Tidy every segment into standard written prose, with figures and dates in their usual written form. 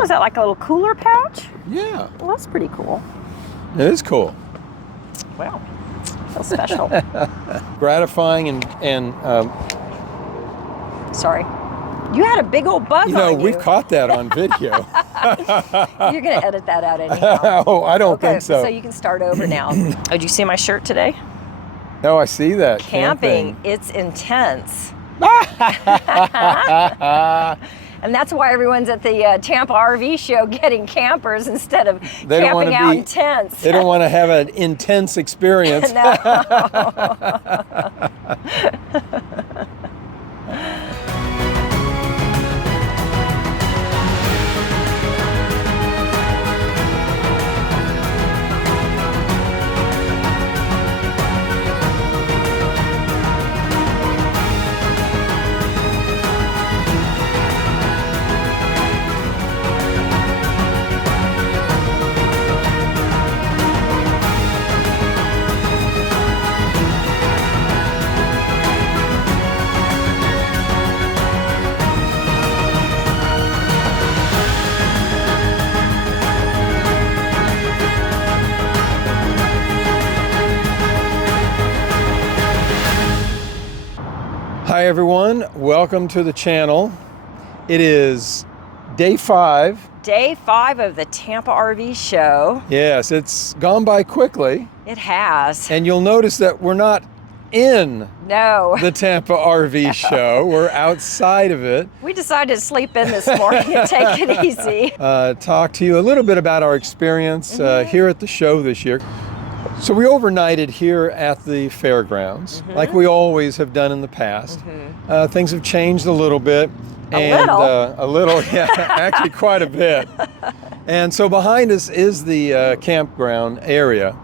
Oh, is that like a little cooler pouch? Yeah. Well, that's pretty cool. It is cool. Wow. Feels special. Gratifying and Sorry. You had a big old bug on you. We've caught that on video. You're going to edit that out anyhow. Oh, I don't think so. So you can start over now. Oh, did you see my shirt today? No, I see that. Camping. It's intense. And that's why everyone's at the Tampa RV Show getting campers instead of camping out in tents. They don't want to have an intense experience. No. Hi everyone, welcome to the channel. It is day 5. Day 5 of the Tampa RV Show. Yes, it's gone by quickly. It has. And you'll notice that we're not in the Tampa RV Show. We're outside of it. We decided to sleep in this morning and take it easy. Talk to you a little bit about our experience here at the show this year. So we overnighted here at the fairgrounds, like we always have done in the past. Things have changed a little bit. A little, yeah, actually quite a bit. And so behind us is the campground area.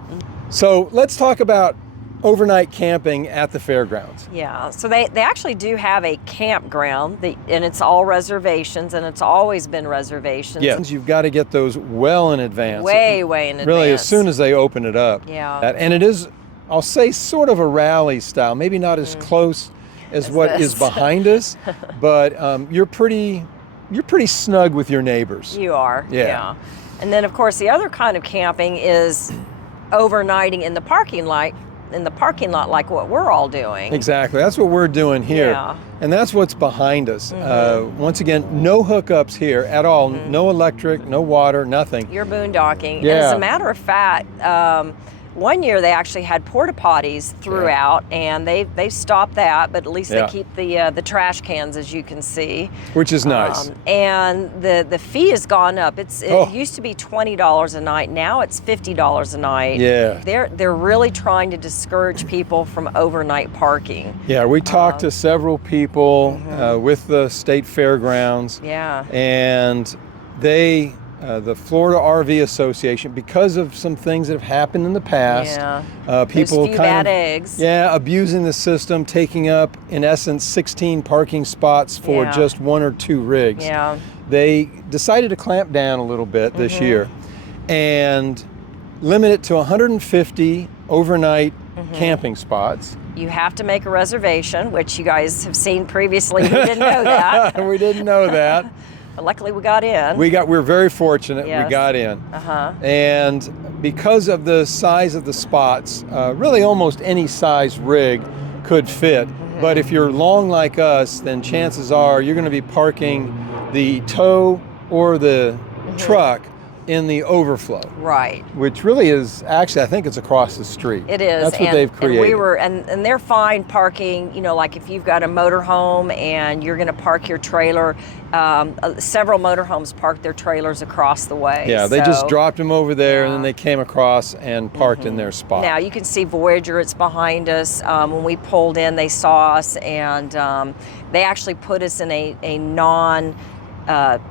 So let's talk about overnight camping at the fairgrounds. Yeah, so they actually do have a campground, and it's all reservations, and it's always been reservations. Yes, you've got to get those well in advance. Way in advance. Really, as soon as they open it up. Yeah. And it is, I'll say, sort of a rally style, maybe not as close as what is behind us, but you're pretty snug with your neighbors. You are, yeah. And then, of course, the other kind of camping is overnighting in the parking lot, like what we're all doing. Exactly, that's what we're doing here. Yeah. And that's what's behind us. Once again, no hookups here at all. No electric, no water, nothing. You're boondocking. Yeah. And as a matter of fact, one year they actually had porta potties throughout, and they stopped that, but at least they keep the trash cans, as you can see, which is nice. And the fee has gone up. It used to be $20 a night. Now it's $50 a night. Yeah, they're really trying to discourage people from overnight parking. Yeah, we talked to several people with the state fairgrounds. Yeah, and they. The Florida RV Association, because of some things that have happened in the past, people bad eggs. Abusing the system, taking up in essence 16 parking spots for just 1 or 2 rigs. Yeah. They decided to clamp down a little bit this year and limit it to 150 overnight camping spots. You have to make a reservation, which you guys have seen previously. We didn't know that. We didn't know that. But luckily we got in. We're very fortunate. Yes. We got in. And because of the size of the spots, really almost any size rig could fit. But if you're long like us, then chances are you're going to be parking the tow or the truck in the overflow. Right. Which really is, actually, I think it's across the street. It is. That's what they've created. And they're fine parking, like if you've got a motorhome and you're going to park your trailer, several motorhomes park their trailers across the way. Yeah, they just dropped them over there and then they came across and parked in their spot. Now you can see Voyager, it's behind us. When we pulled in, they saw us, and they actually put us in a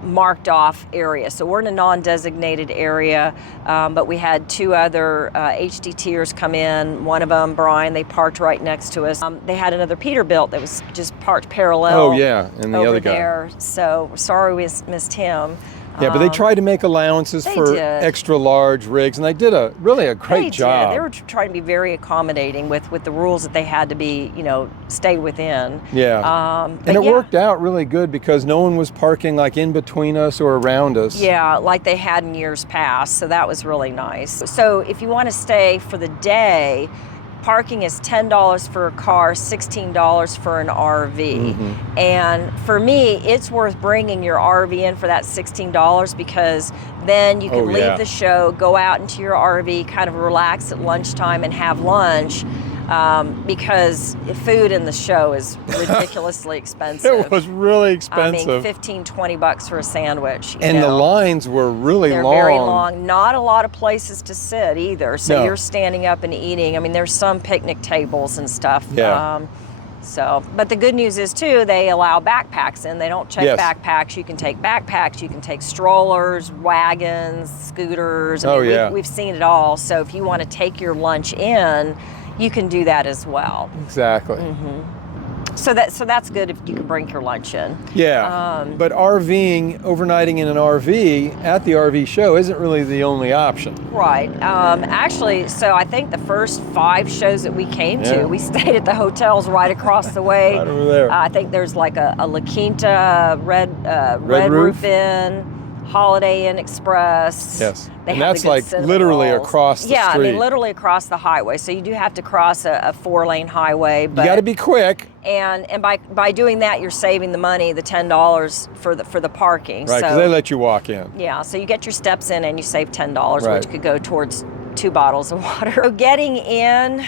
marked off area. So we're in a non-designated area, but we had 2 other HDTers come in. One of them, Brian, they parked right next to us. They had another Peterbilt that was just parked parallel. Oh yeah, and the over other guy. There. So sorry we missed him. Yeah, but they tried to make allowances for did. extra large rigs, and they did really a great job. They were trying to be very accommodating with the rules that they had to be, stay within. Yeah. And it worked out really good because no one was parking like in between us or around us. Yeah, like they had in years past, so that was really nice. So if you want to stay for the day, parking is $10 for a car, $16 for an RV. And for me, it's worth bringing your RV in for that $16 because then you can leave the show, go out into your RV, kind of relax at lunchtime and have lunch. Because food in the show is ridiculously expensive. It was really expensive. I mean, $15-20 for a sandwich. And the lines were really long. They're very long. Not a lot of places to sit either. So you're standing up and eating. I mean, there's some picnic tables and stuff. Yeah. But the good news is too, they allow backpacks in. They don't check backpacks. You can take backpacks. You can take strollers, wagons, scooters. I mean, we've seen it all. So if you want to take your lunch in, you can do that as well. Exactly. So that's good if you can bring your lunch in. Yeah, but RVing, overnighting in an RV at the RV show isn't really the only option. Right. Actually, so I think the first 5 shows that we came to, we stayed at the hotels right across the way. Right over there. I think there's like a La Quinta, Red Roof Inn, Holiday Inn Express. Yes. And that's like literally across the street. Yeah, I mean literally across the highway. So you do have to cross a 4-lane highway. But you got to be quick. And by doing that, you're saving the money, the $10 for the parking. Right, because they let you walk in. Yeah, so you get your steps in and you save $10, which could go towards 2 bottles of water. So getting in,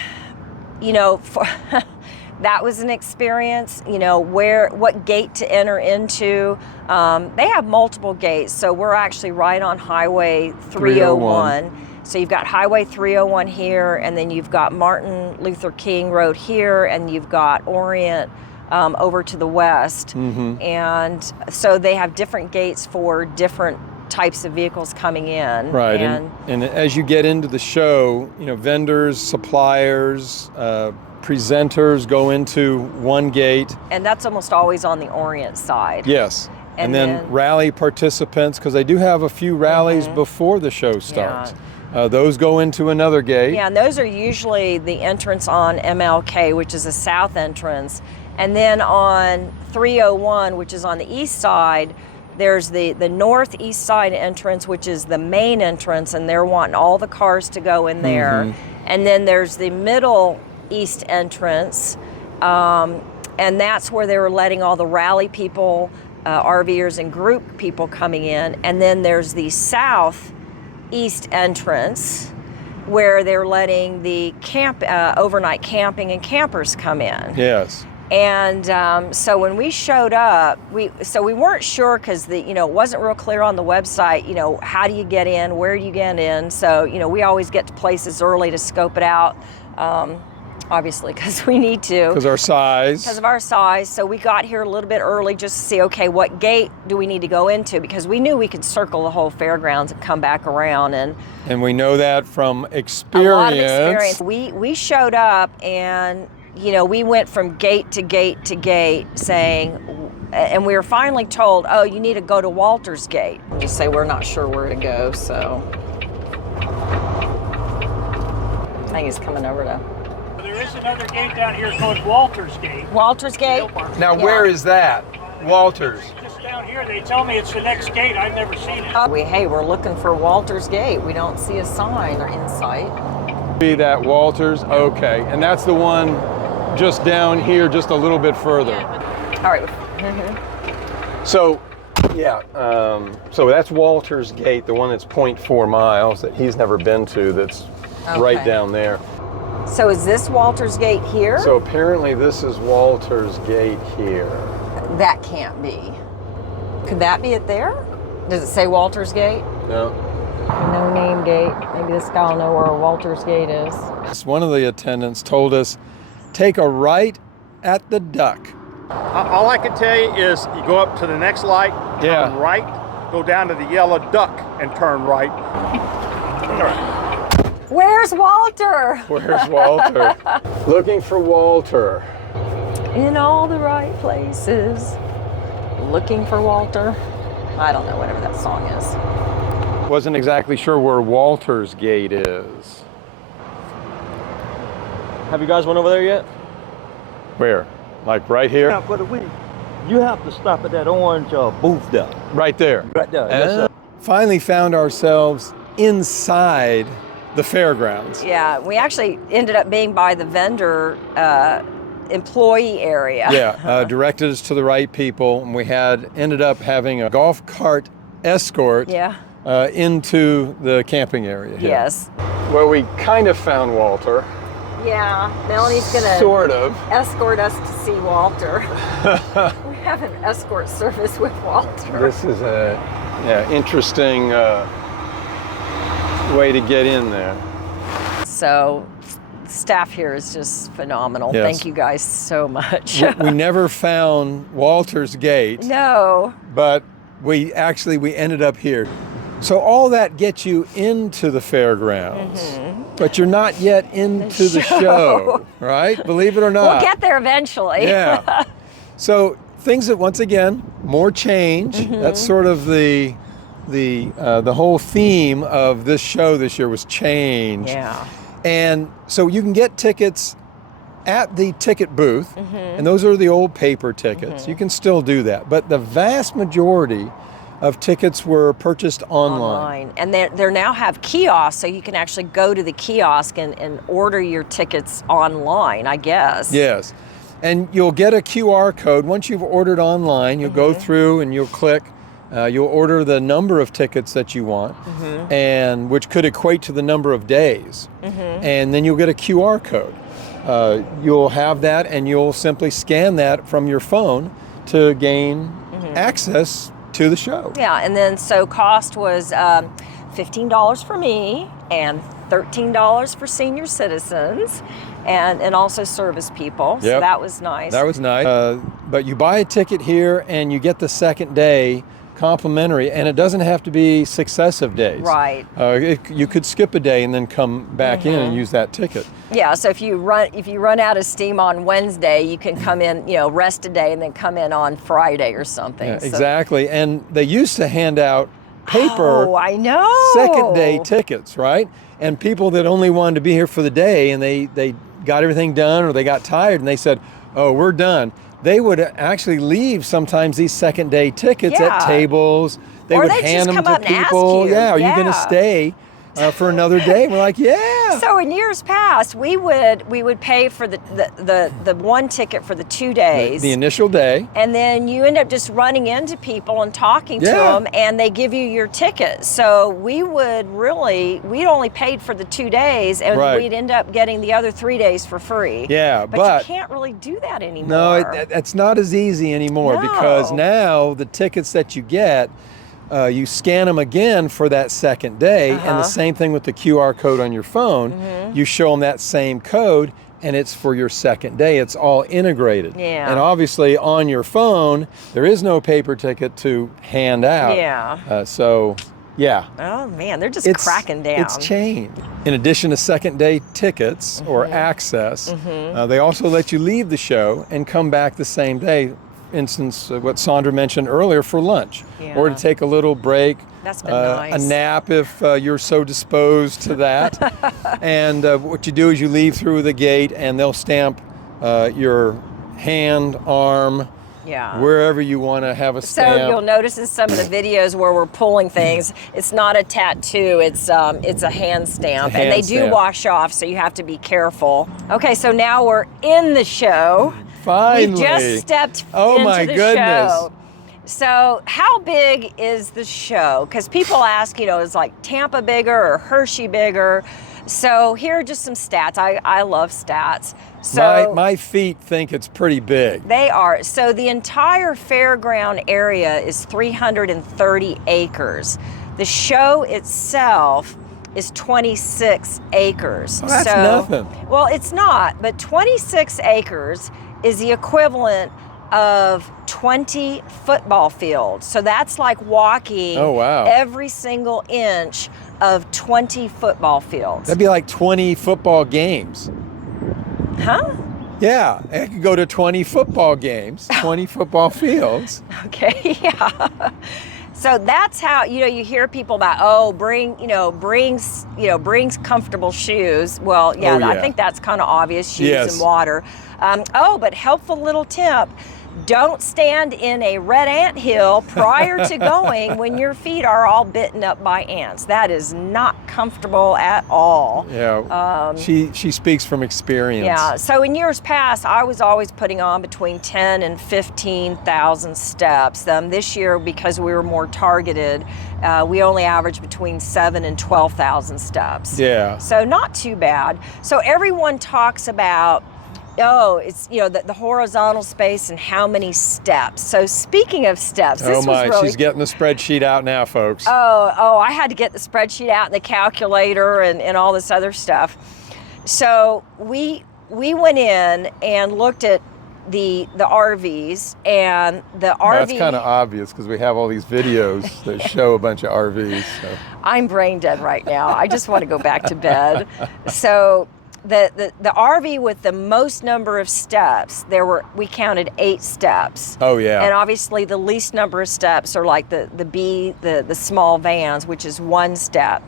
that was an experience, what gate to enter into. They have multiple gates, so we're actually right on Highway 301. So you've got Highway 301 here, and then you've got Martin Luther King Road here, and you've got Orion over to the west. And so they have different gates for different types of vehicles coming in. Right, and as you get into the show, vendors, suppliers, presenters go into one gate. And that's almost always on the Orient side. Yes. And then rally participants, because they do have a few rallies before the show starts. Those go into another gate. Yeah, and those are usually the entrance on MLK, which is a south entrance. And then on 301, which is on the east side, there's the northeast side entrance, which is the main entrance, and they're wanting all the cars to go in there. And then there's the middle east entrance, and that's where they were letting all the rally people, RVers and group people coming in. And then there's the southeast entrance where they're letting the overnight camping and campers come in. Yes. And so when we showed up, we weren't sure because it wasn't real clear on the website, how do you get in, where do you get in? So, we always get to places early to scope it out. Obviously, because we need to. Because of our size. So we got here a little bit early just to see, okay, what gate do we need to go into? Because we knew we could circle the whole fairgrounds and come back around. And we know that from experience. A lot of experience. We showed up and, we went from gate to gate to gate saying, and we were finally told, oh, you need to go to Walter's Gate. Just say we're not sure where to go, so. I think he's coming over to. There is another gate down here called Walter's Gate. Walter's Gate? Now, where is that? Walter's. Just down here. They tell me it's the next gate. I've never seen it. We're looking for Walter's Gate. We don't see a sign or in sight. Be that Walter's? Okay. And that's the one just down here, just a little bit further. Yeah. All right. So, so that's Walter's Gate, the one that's 0.4 miles that he's never been to, that's right down there. So is this Walter's Gate here? So apparently this is Walter's Gate here. That can't be. Could that be it there? Does it say Walter's Gate? No. No name gate. Maybe this guy will know where Walter's Gate is. One of the attendants told us, take a right at the duck. All I can tell you is you go up to the next light, turn right, go down to the yellow duck and turn right. All right. Where's Walter? Where's Walter? Looking for Walter. In all the right places. Looking for Walter. I don't know, whatever that song is. Wasn't exactly sure where Walter's Gate is. Have you guys went over there yet? Where? Like right here? Yeah, for the week. You have to stop at that orange booth there. Right there. Right there. Yes, sir. Finally found ourselves inside the fairgrounds. Yeah, we actually ended up being by the vendor employee area. Yeah, directed us to the right people, and we ended up having a golf cart escort into the camping area here. Yes. Well, we kind of found Walter. Yeah, Melanie's gonna sort of escort us to see Walter. We have an escort service with Walter. This is a interesting way to get in there. So, staff here is just phenomenal. Yes. Thank you guys so much. We never found Walter's Gate. No. But we ended up here. So all that gets you into the fairgrounds, but you're not yet into the show, right? Believe it or not. We'll get there eventually. Yeah. So things that, once again, more change. That's sort of the whole theme of this show this year was change. Yeah. And so you can get tickets at the ticket booth, and those are the old paper tickets. You can still do that, but the vast majority of tickets were purchased online. And they now have kiosks, so you can actually go to the kiosk and order your tickets online, I guess. Yes. And you'll get a QR code. Once you've ordered online, you'll go through and you'll click. You'll order the number of tickets that you want, and which could equate to the number of days. And then you'll get a QR code. You'll have that, and you'll simply scan that from your phone to gain access to the show. Yeah, and then so cost was $15 for me and $13 for senior citizens and also service people. So that was nice. That was nice. But you buy a ticket here and you get the second day complimentary, and it doesn't have to be successive days. Right. You could skip a day and then come back in and use that ticket. Yeah, so if you run out of steam on Wednesday, you can come in, rest a day and then come in on Friday or something. Yeah, exactly. And they used to hand out paper I know. second day tickets, right? And people that only wanted to be here for the day and they got everything done or they got tired and they said, "Oh, we're done." They would actually leave sometimes these second day tickets at tables. They would hand them to people. Yeah, are you going to stay for another day? And we're like, yeah. So in years past, we would pay for the one ticket for the 2 days. The initial day. And then you end up just running into people and talking to them, and they give you your ticket. So we'd only paid for the 2 days, and we'd end up getting the other 3 days for free. Yeah, but you can't really do that anymore. No, it's not as easy anymore because now the tickets that you get, you scan them again for that second day, and the same thing with the QR code on your phone. You show them that same code, and it's for your second day. It's all integrated. Yeah. And obviously on your phone, there is no paper ticket to hand out. Yeah. Oh man, they're just cracking down. It's changed. In addition to second day tickets or access, they also let you leave the show and come back the same day. Instance, what Sandra mentioned earlier, for lunch, or to take a little break. That's been nice. A nap if you're so disposed to that. And what you do is you leave through the gate and they'll stamp your hand, arm, wherever you want to have a stamp. So you'll notice in some of the videos where we're pulling things, it's not a tattoo, it's a hand stamp. And they do wash off, so you have to be careful. Okay, so now we're in the show. Finally. We just stepped into the show. So how big is the show? Because people ask, is like Tampa bigger or Hershey bigger? So here are just some stats. I love stats. So my feet think it's pretty big. They are. So the entire fairground area is 330 acres. The show itself is 26 acres. Well, that's nothing. Well, it's not, but 26 acres is the equivalent of 20 football fields. So that's like walking every single inch of 20 football fields. That'd be like 20 football games. Huh? Yeah, I could go to 20 football games, 20 football fields. Okay, yeah. So that's how, you hear people about, bring comfortable shoes. Well, yeah, Oh, yeah. I think that's kind of obvious, shoes Yes. and water. But helpful little tip, don't stand in a red ant hill prior to going when your feet are all bitten up by ants. That is not comfortable at all. Yeah, she speaks from experience. Yeah, so in years past, I was always putting on between 10 and 15,000 steps. This year, because we were more targeted, we only averaged between 7 and 12,000 steps. Yeah. So not too bad. So everyone talks about, it's, the horizontal space and how many steps. So speaking of steps, this Oh my, was really... she's getting the spreadsheet out now, folks. I had to get the spreadsheet out and the calculator and all this other stuff. So we went in and looked at the RVs, and the RV... That's kind of obvious because we have all these videos that show a bunch of RVs. So. I'm brain dead right now. I just want to go back to bed. So the RV with the most number of steps, we counted 8 steps. Oh yeah. And obviously the least number of steps are like the small vans, which is 1 step.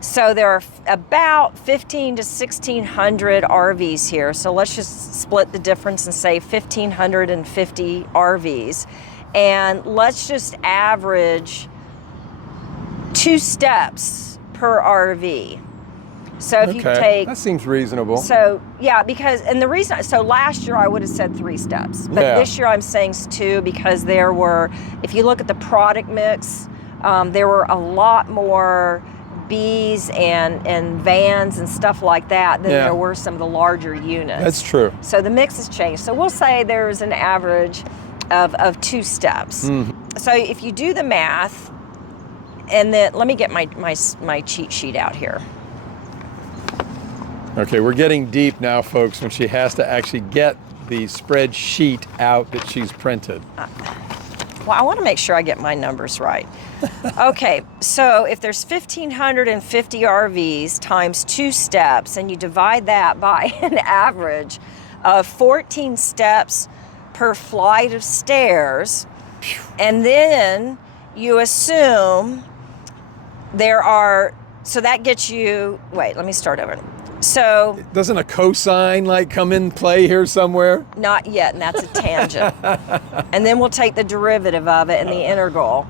So there are about 15 to 1,600 RVs here. So let's just split the difference and say 1,550 RVs. And let's just average 2 steps per RV. So if you take... That seems reasonable. So, yeah, so last year I would have said 3 steps. But this year I'm saying 2 because if you look at the product mix, there were a lot more Bs and vans and stuff like that than there were some of the larger units. That's true. So the mix has changed. So we'll say there's an average of 2 steps. Mm-hmm. So if you do the math, and then let me get my cheat sheet out here. Okay, we're getting deep now, folks, when she has to actually get the spreadsheet out that she's printed. Well, I want to make sure I get my numbers right. Okay, so if there's 1,550 RVs times 2 steps, and you divide that by an average of 14 steps per flight of stairs, and then you assume so that gets you, wait, let me start over. So doesn't a cosine come in play here somewhere? Not yet, and that's a tangent. And then we'll take the derivative of it and the integral.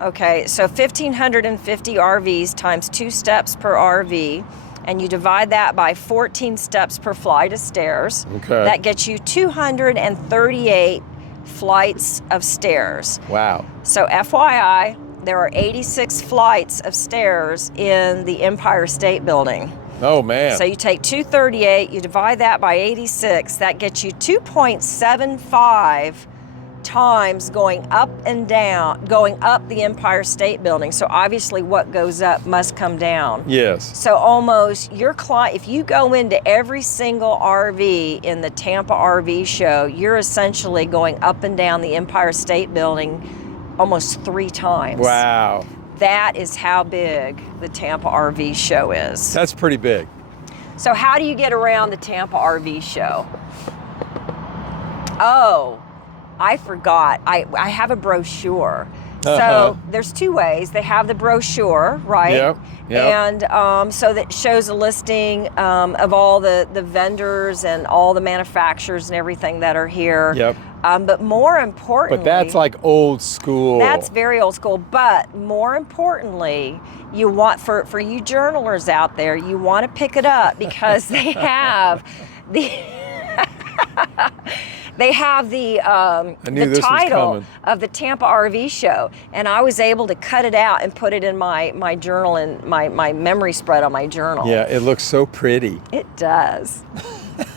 Okay, so 1,550 RVs times 2 steps per RV, and you divide that by 14 steps per flight of stairs. Okay. That gets you 238 flights of stairs. Wow. So FYI, there are 86 flights of stairs in the Empire State Building. Oh man. So you take 238, you divide that by 86, that gets you 2.75 times going up the Empire State Building. So obviously what goes up must come down. Yes. So almost your client, if you go into every single RV in the Tampa RV Show, you're essentially going up and down the Empire State Building almost 3 times. Wow. That is how big the Tampa RV Show is. That's pretty big. So how do you get around the Tampa RV Show? Oh, I forgot. I have a brochure. So there's 2 ways. They have the brochure, right? Yep. And so that shows a listing of all the vendors and all the manufacturers and everything that are here. Yep. But more importantly... But that's like old school. That's very old school. But more importantly, you want, for you journalers out there, you want to pick it up because they have the... They have the title of the Tampa RV Show, and I was able to cut it out and put it in my journal and my memory spread on my journal. Yeah, it looks so pretty. It does.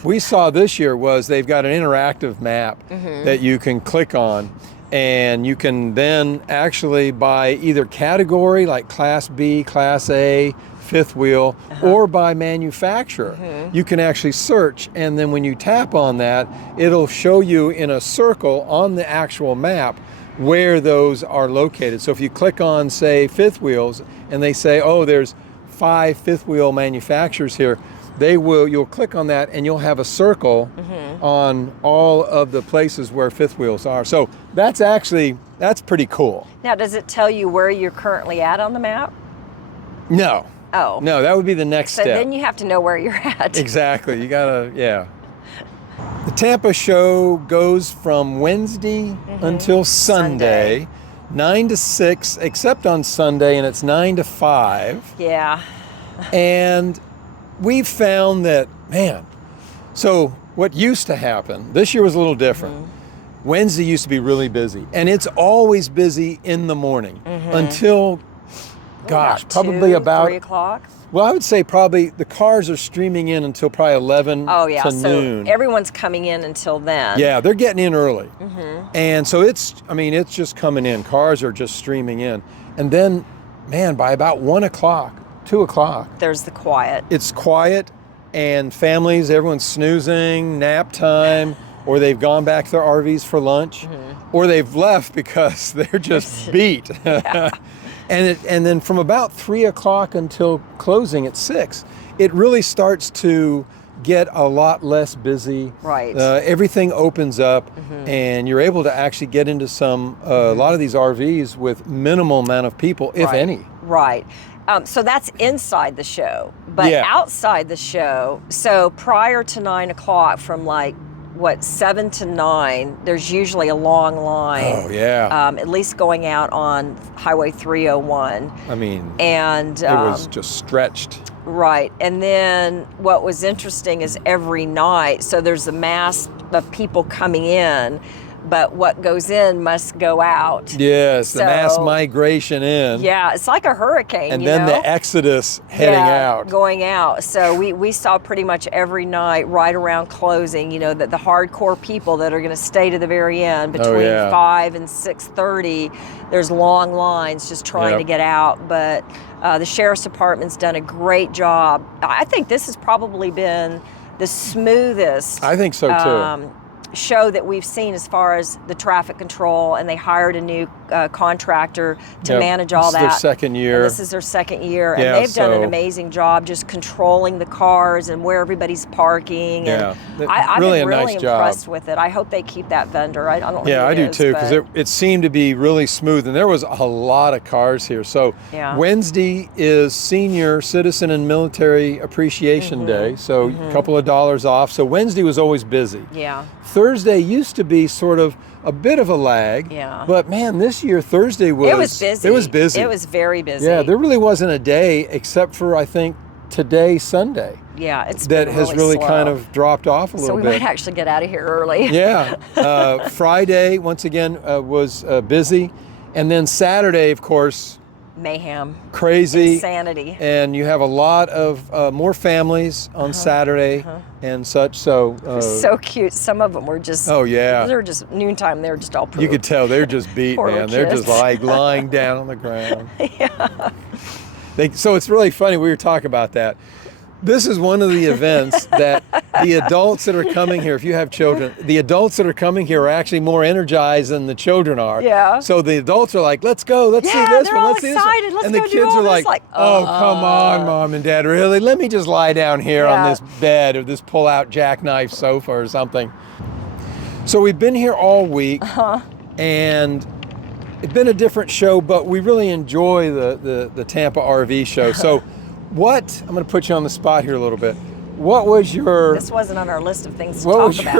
We saw this year they've got an interactive map that you can click on, and you can then actually by either category like Class B, Class A, fifth wheel, or by manufacturer. You can actually search, and then when you tap on that, it'll show you in a circle on the actual map where those are located. So if you click on, say, fifth wheels, and they say, oh, there's 5 fifth wheel manufacturers here, you'll click on that and you'll have a circle on all of the places where fifth wheels are. So that's pretty cool. Now, does it tell you where you're currently at on the map? No. Oh. No, that would be the next so step. Then you have to know where you're at. Exactly. You gotta, yeah. The Tampa show goes from Wednesday until Sunday, 9 to 6, except on Sunday, and it's 9 to 5. Yeah. And we've found that, man, so what used to happen, this year was a little different. Wednesday used to be really busy, and it's always busy in the morning until, gosh, probably about 3 o'clock. Well, I would say probably the cars are streaming in until probably 11 to noon. So everyone's coming in until then. Yeah, they're getting in early. And so it's just coming in. Cars are just streaming in. And then, man, by about 1 o'clock, 2 o'clock. There's the quiet. It's quiet, and families, everyone's snoozing, nap time, or they've gone back to their RVs for lunch, or they've left because they're just beat. And then from about 3 o'clock until closing at 6, it really starts to get a lot less busy. Right. Everything opens up, and you're able to actually get into a lot of these RVs with minimal amount of people, if any. Right. So that's inside the show. But outside the show, so prior to 9 o'clock, from 7 to 9, there's usually a long line. Oh, yeah. At least going out on Highway 301. I mean, and it was just stretched. Right. And then what was interesting is every night, so there's a mass of people coming in, but what goes in must go out. Yes, the mass migration in. Yeah, it's like a hurricane, and then the exodus heading out. Going out. So we saw pretty much every night right around closing, that the hardcore people that are going to stay to the very end between 5 and 6:30, there's long lines just trying to get out. But the Sheriff's Department's done a great job. I think this has probably been the smoothest. I think so too. Show that we've seen as far as the traffic control, and they hired a new contractor to manage all that. This is their second year. And this is their second year, and they've done an amazing job just controlling the cars and where everybody's parking. And I've been really impressed with it. I hope they keep that vendor. I don't know. Yeah, I do too, because it seemed to be really smooth, and there was a lot of cars here. So Wednesday is Senior Citizen and Military Appreciation Day, so a couple of dollars off. So Wednesday was always busy. Yeah. Thursday used to be sort of a bit of a lag, but man, this year Thursday was... It was busy. It was busy. It was very busy. Yeah, there really wasn't a day except for, I think, today, Sunday. Yeah, it's that been has really slow. Kind of dropped off a little bit. So we might actually get out of here early. Yeah. Friday, once again, was busy. And then Saturday, of course... Mayhem. Crazy. Insanity. And you have a lot of more families on Saturday and such. So so cute. Some of them were just... Oh, yeah. They're just noontime. They're just all pooped. You could tell they're just beat, Poor man. They're kids. just lying down on the ground. So it's really funny. We were talking about that. This is one of the events that the adults that are coming here, if you have children, the adults that are coming here are actually more energized than the children are. Yeah. So the adults are like, let's go, let's see this one, let's see this one. Let's and the go do kids all are this. like, oh, come on, Mom and Dad, really? Let me just lie down here on this bed or this pull-out jackknife sofa or something. So we've been here all week, and it's been a different show, but we really enjoy the Tampa RV show. So I'm going to put you on the spot here a little bit. What was your... This wasn't on our list of things to talk about.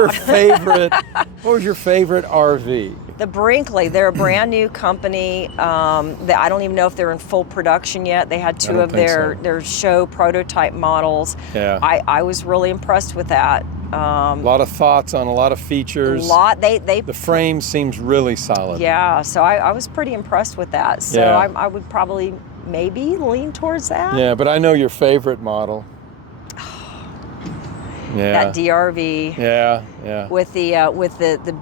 What was your favorite RV? The Brinkley. They're a brand new company. That I don't even know if they're in full production yet. They had two of their show prototype models. Yeah. I was really impressed with that. A lot of thoughts on a lot of features. The frame seems really solid. Yeah, so I was pretty impressed with that. So I would probably maybe lean towards that. Yeah, but I know your favorite model. That DRV. Yeah. With the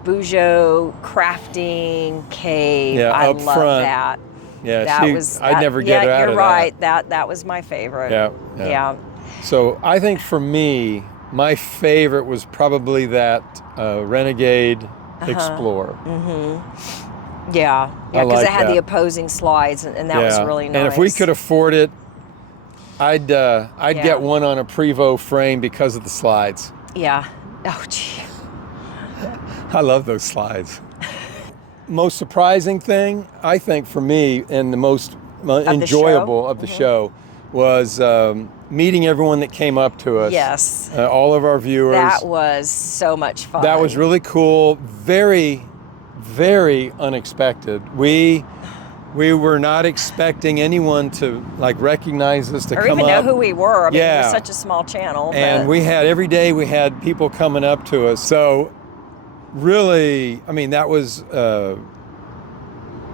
Bujo crafting cave. Yeah, I up love front. that. Yeah, I'd never get her out of that. You're right. That was my favorite. Yeah. So I think for me, my favorite was probably that Renegade Explorer. Yeah, because it had the opposing slides, and that was really nice. And if we could afford it, I'd get one on a Prevost frame because of the slides. Yeah. Oh, gee. I love those slides. Most surprising thing, I think, for me, and the most enjoyable of the show was meeting everyone that came up to us. Yes. All of our viewers. That was so much fun. That was really cool. Very, very unexpected. We were not expecting anyone to like recognize us, to or come even up. know who we were. I mean, Yeah. we're such a small channel. And every day we had people coming up to us. So really, I mean, that was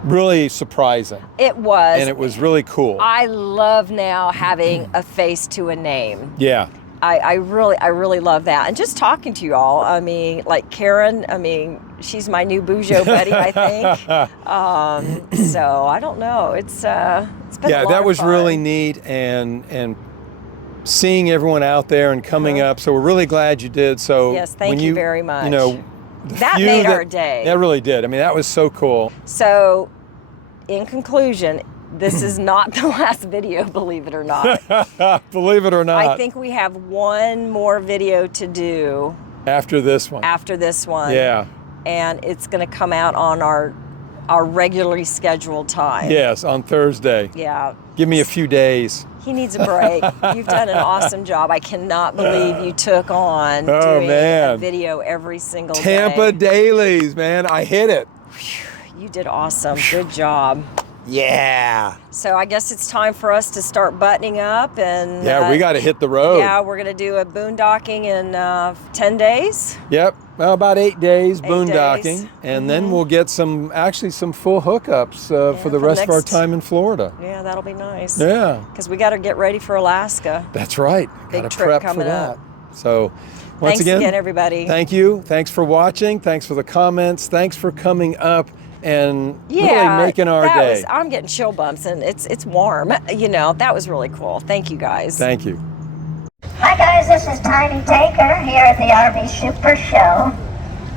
really surprising. It was. And it was really cool. I love now having a face to a name. Yeah. I really love that. And just talking to you all, I mean, like Karen, I mean, she's my new Bujo buddy, I think. So I don't know. It's been a lot that of was fun. really neat, and seeing everyone out there and coming up. So we're really glad you did. So yes, thank you very much. You know, that made our day. That really did. I mean, that was so cool. So, in conclusion, this is not the last video, believe it or not. Believe it or not. I think we have one more video to do. After this one. After this one. Yeah. And it's going to come out on our regularly scheduled time. Yes, on Thursday. Yeah. Give me a few days. He needs a break. You've done an awesome job. I cannot believe you took on doing a video every single day. Tampa dailies, man. I hit it. You did awesome. Good job. Yeah. So I guess it's time for us to start buttoning up and yeah, we got to hit the road. Yeah, we're going to do a boondocking in 10 days. Yep. Well, about 8 days 8 boondocking, days. and then we'll get some full hookups for the rest of our time in Florida. Yeah, that'll be nice. Yeah. Because we got to get ready for Alaska. That's right. Big Got to trip prep coming for that. up. So, Thanks again, everybody. Thank you. Thanks for watching. Thanks for the comments. Thanks for coming up and really making our day. I'm getting chill bumps, and it's warm. You know, that was really cool. Thank you, guys. Thank you. Hi guys, this is Tiny Taker here at the RV Super Show.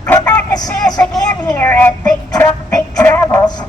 Come back and see us again here at Big Truck, Big Travels.